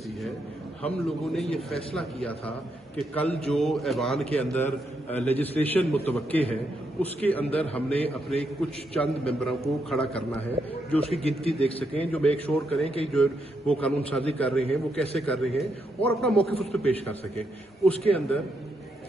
होती है, हम लोगों ने ये फैसला किया था कि कल जो ऐवान के अंदर लेजिस्लेशन मुतवक्के है उसके अंदर हमने अपने कुछ चंद मेंबरों को खड़ा करना है जो उसकी गिनती देख सकें, जो मेक श्योर करें कि जो वो कानून साजी कर रहे हैं वो कैसे कर रहे हैं और अपना मौक़िफ़ उस पर पेश कर सकें। उसके अंदर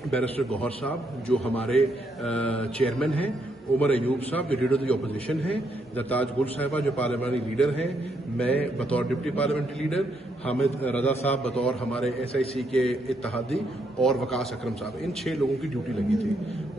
बैरिस्टर गौहर साहब जो हमारे चेयरमैन हैं, उमर अयूब साहब जो लीडर ऑफ द अपोजिशन हैं, दरताज गुल साहिबा जो पार्लियामानी लीडर हैं, मैं बतौर डिप्टी पार्लियामेंट्री लीडर, हामिद रजा साहब बतौर हमारे SIC के इत्तेहादी और वकास अकरम साहब, इन 6 लोगों की ड्यूटी लगी थी।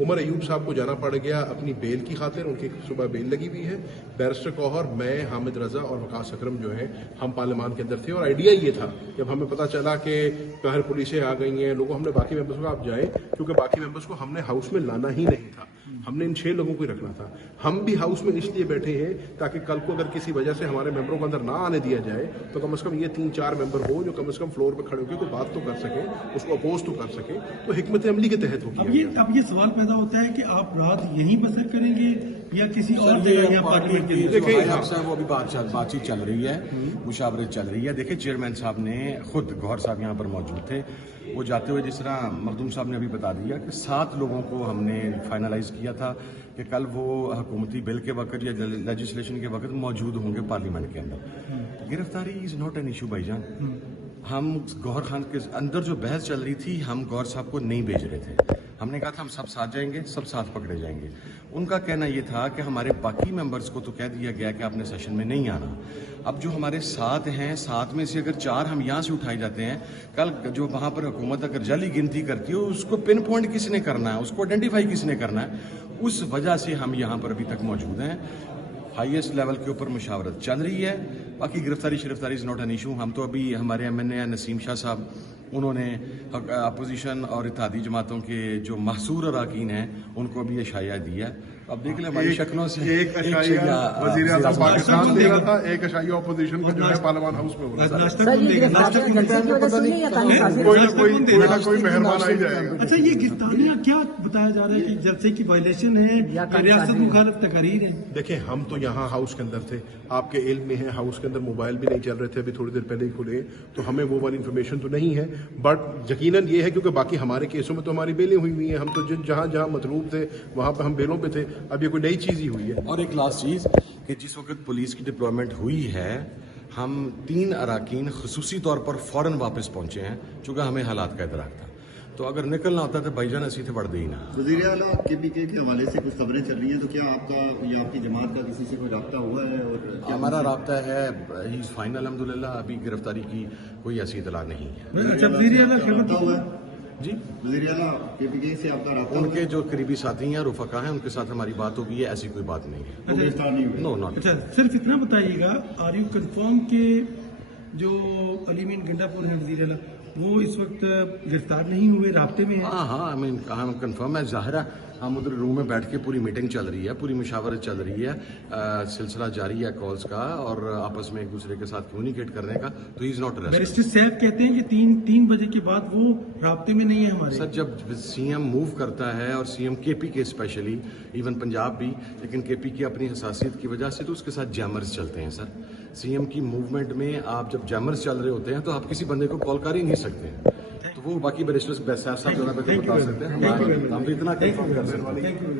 उमर अयूब साहब को जाना पड़ गया अपनी बेल की खातिर, उनकी सुबह बेल लगी हुई है। बैरिस्टर गौहर, मैं, हामिद रजा और वकास अकरम जो है हम पार्लियामान के अंदर थे और आइडिया ये था जब हमें पता चला कि बाहर पुलिसें आ गई हैं, लोगों हमने बाकी मेंबर्स को आप जाए, क्योंकि बाकी मेंबर्स को हमने हाउस में लाना ही नहीं था, हमने इन 6 लोगों को ही रखना था। हम भी हाउस में इसलिए बैठे हैं ताकि कल को अगर किसी वजह से हमारे मेंबरों को अंदर ना आने दिया जाए तो कम से कम ये 3-4 मेंबर हो जो कम से कम फ्लोर पे खड़े होकर कोई बात तो कर सके, उसको अपोज तो कर सके, तो हिकमत अमली के तहत हो। अब ये सवाल पैदा होता है कि आप रात यहीं बसर करेंगे या किसी और जगह या पार्टी? देखिए साहब वो अभी बातचीत चल रही है, मुशावरत चल रही है। देखिए चेयरमैन साहब ने खुद, गौहर साहब यहाँ पर मौजूद थे, वो जाते हुए जिस तरह मखदूम साहब ने अभी बता दिया कि 7 लोगों को हमने फाइनलाइज किया था कि कल वो हुकूमती बिल के वक्त या लेजिस्लेशन के वक्त मौजूद होंगे पार्लियामेंट के अंदर। गिरफ्तारी इज नॉट एन इशू भाईजान। हम गौहर खान के अंदर जो बहस चल रही थी, हम गौहर साहब को नहीं भेज रहे थे, हमने कहा था हम सब साथ जाएंगे, सब साथ पकड़े जाएंगे। उनका कहना यह था कि हमारे बाकी मेंबर्स को तो कह दिया गया कि आपने सेशन में नहीं आना। अब जो हमारे साथ हैं, 7 में से अगर 4 हम यहाँ से उठाए जाते हैं, कल जो वहाँ पर हुकूमत अगर जाली गिनती करती है उसको पिन पॉइंट किसने करना है, उसको आइडेंटिफाई किसने करना है, उस वजह से हम यहाँ पर अभी तक मौजूद हैं। हाईएस्ट लेवल के ऊपर मुशावरत चल रही है। बाकी गिरफ्तारी इज नॉट एन इशू। हम तो अभी हमारे MNA नसीम शाह साहब, उन्होंने अपोजिशन और इत्तेहादी जमातों के जो महसूर अरकान हैं उनको भी इशाया दिया। अब देख लें हमारी शक्लों से एक अशाया वज़ीर आज़म पाकिस्तान दे रहा था, एक अशाया अपोजिशन का जो है पार्लियामान हाउस में हो रहा था। कोई मेहरबान आई जाएगा। अच्छा, ये गिरफ्तारियां क्या बताया जा रहा है कि जलसे की वायलेशन है या रियासत मुखालिफ तकरीर है? देखिए हम तो यहाँ हाउस के अंदर थे, आपके इल्म में है हाउस के अंदर मोबाइल भी नहीं चल रहे थे, अभी थोड़ी देर पहले ही खुले, तो हमें वो वाली इन्फॉर्मेशन तो नहीं है, बट यकीनन ये है क्योंकि बाकी हमारे केसों में तो हमारी बेलें हुई हैं, हम तो जहाँ जहाँ मतलूब थे वहाँ पर हम बेलों पे थे। अब ये कोई नई चीज़ ही हुई है। और एक लास्ट चीज़ कि जिस वक्त पुलिस की डिप्लॉयमेंट हुई है, हम 3 अरकान खुसूसी तौर पर फ़ौरन वापस पहुँचे हैं चूँकि हमें हालात का इदराक था, तो अगर निकलना होता तो भाईजान ऐसी थे बढ़ ही ना। वज़ीर आला KPK के हवाले से कुछ खबरें चल रही हैं, तो क्या आपका या आपकी जमात का किसी से कोई रब्ता हुआ है? और हमारा रब्ता है, ही इज़ फाइन अल्हम्दुलिल्लाह। अभी गिरफ्तारी की कोई ऐसी इतला नहीं है। अच्छा, वज़ीर आला रब्ता हुआ है जी? वज़ीर आला KPK से आपका रब्ता? उनके जो करीबी साथी हैं, रुफका हैं, उनके साथ हमारी बात हो गई है, ऐसी कोई बात नहीं है। गिरफ्तार नहीं हुए? No not. अच्छा, सिर्फ इतना बताइएगा, आर यू कंफर्म के जो अलीमीन गंडापुर है वज़ीर आला, वो इस वक्त गिरफ्तार नहीं हुए, राब्ते में है? हाँ, आई मीन हम कंफर्म है, ज़ाहिर है। हम उधर रूम में बैठ के पूरी मीटिंग चल रही है, पूरी मुशावरत चल रही है, सिलसिला जारी है कॉल्स का और आपस में एक दूसरे के साथ कम्युनिकेट करने का, तो he is not arrested. Barrister साहब कहते हैं कि 3 बजे के बाद वो राब्ते में नहीं है हमारे। सर, जब CM मूव करता है और CM KPK specially, even Punjab भी, लेकिन KPK अपनी हसासियत की वजह से तो उसके साथ जैमर्स चलते हैं सर। CM की मूवमेंट में आप जब जैमर्स चल रहे होते हैं तो आप किसी बंदे को कॉल कर ही नहीं सकते, तो वो बाकी बैरिस्टर्स साहब ज़्यादा बता सकते हैं, हम तो इतना कंफर्म कर सकते हैं।